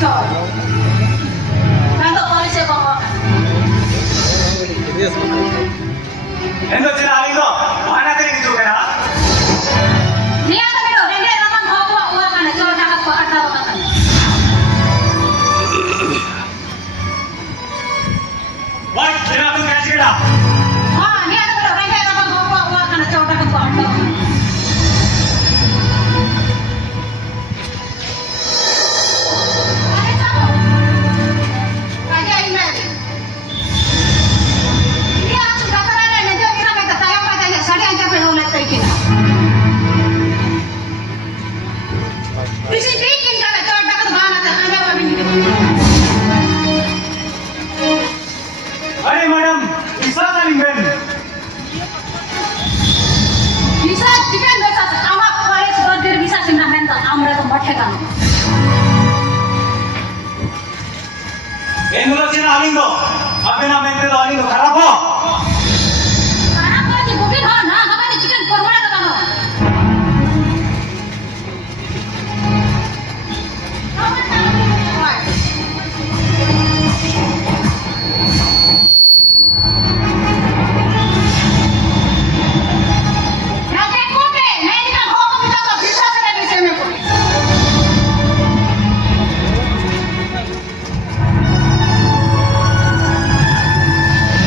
coy. Nanto polisi bawa. Endo cina aling do, mana tadi gitu kan? Dia tu betul, dia ramang bawa uang kan, coy cakap bawa ada orang kan. Wah, cina tu kaji kita. Ah, dia tu betul, dia ramang bawa uang kan, coy cakap bawa ada. Ayo madam, bisa saling ben. Bisa jika bisa awak boleh sebagai bisa sinah mental amra tu macam kan. Endo cina aling do, apa nama endo do aling do karap ho? Karena apa di bukit ho, nah apa di chicken korban ada kan ho?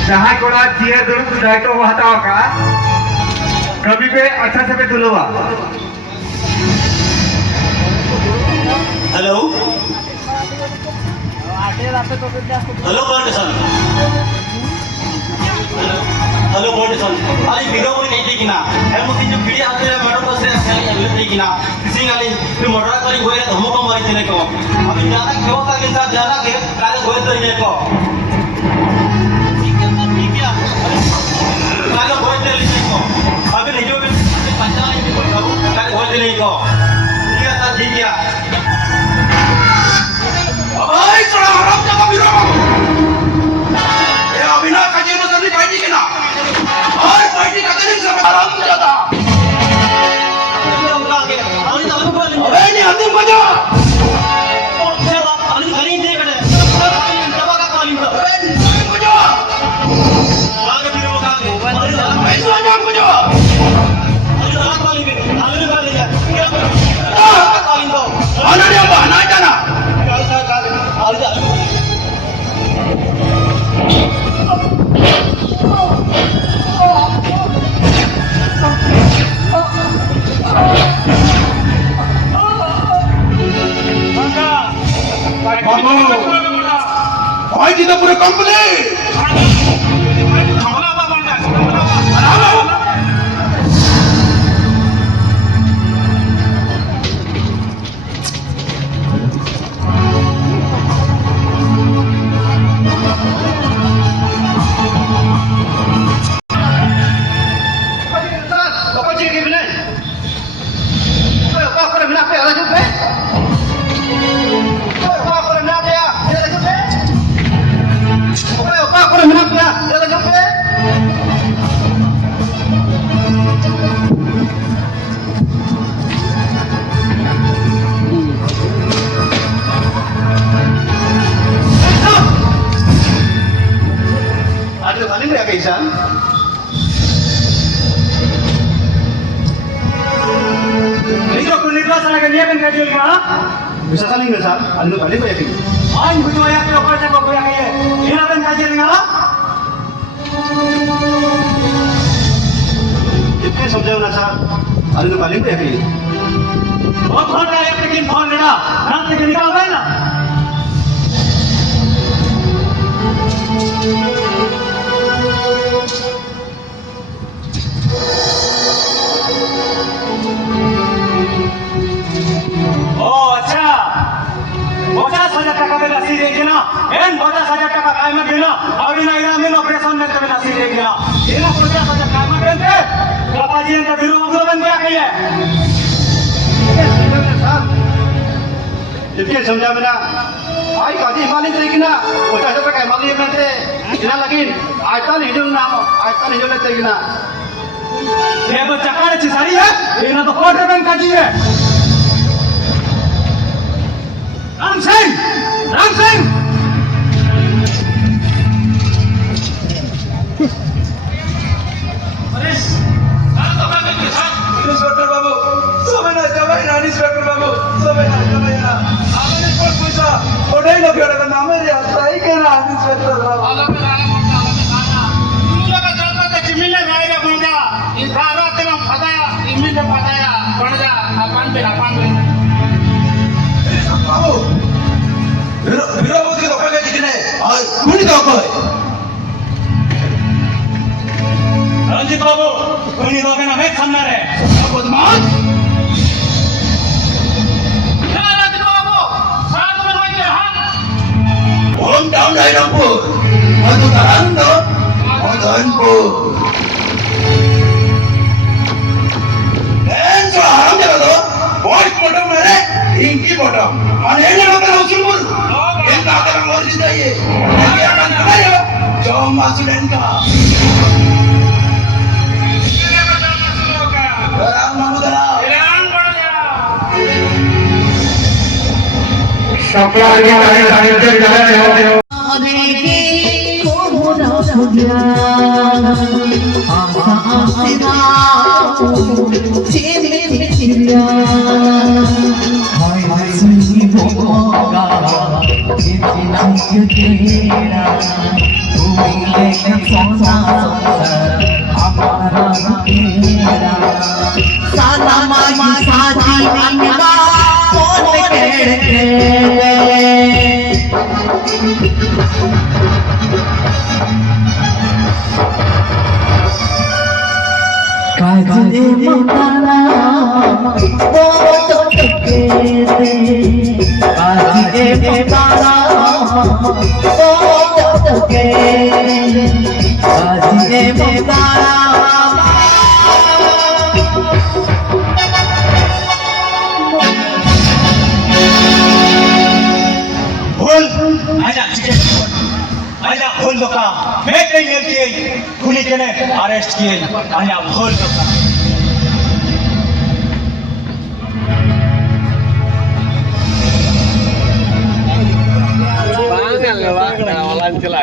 जहाँ कोड़ा chia दुरुक दायित्व वो हटाओ का कभी पे अच्छा से पे दुलवा हेलो हेलो बर्डसन हेलो बर्डसन अरे वीडियो में नहीं देखी ना है मुझे जो वीडियो आते हैं मैडम बस रे खाली अगले देखी ना किसी गाली फिर मर्डर करी हुए तो हम को मारी देने को अभी जाना क्यों का के साथ जाना के काले हुए तो इन्हें को काले हुए तो इन्हें को अभी नहीं जो भी पंचायत में कोई बाबू काले हुए तो नहीं को ठीक है सर ठीक है Ay, soalnya harap jangan bilang. Ya, bina kajian itu sendiri baik dikena. Ay, baik dikatakan sampai haram jada. Abang ini hati baca. Mana dia apa? Naik tanah. Why kita pura company? Bisa saling nggak sah? Anu kali banyak ini. Aing butuh ayak ke apa coba goyang aja. Ini apa kajian ngala? Itu समझाओ ना sah. Anu kali banyak ini. वो phone का एक लेकिन phone लेना रात से निकाल है ना ओ अच्छा 50,000 টাকা में नसीब देगी ना इन 50,000 টাকা काय में देना अभी ना इना में ऑपरेशन में कभी नसीब देगी ना इना 50,000 काय में देते पापा जी इनका बिरु उगलो बन गया कहिए Jadi समझा मेरा आई काजी मालिक तरीके ना पचास हजार का मालिक में थे इना लगी आयता हिजो ना आयता हिजो ले तरीके ना ये तो चक्कर चिसारी है इना तो कोट रन काजी है राम सिंह, राम सिंह। इंस्पेक्टर बाबू समय ना इंस्पेक्टर बाबू समय ना आपने कोई पैसा ओडे लोग का नाम है यार सही के ना इंस्पेक्टर बाबू बाबू विरोध के लोग के कितने और कौन का कोई रणजीत बाबू कोई लोग ना है सामने रे बदमाश Om down Rampur, Madanpur. Dan so haram jaga to, boys bottom mere, inki bottom. Ane na lokan usulpur, en ka akan mor jita ye. Ye akan kaya, jom masulen ka. Ram Mamudara. Supply के time से जा रहे हो काजले मंगला वो तो टके काजले मंगला वो तो टके काजले मंगला बोल आजा आजा बोल लोका मैं कहीं मिल के खुली के ने अरेस्ट किए आजा बोल लोका Bangan, bangan,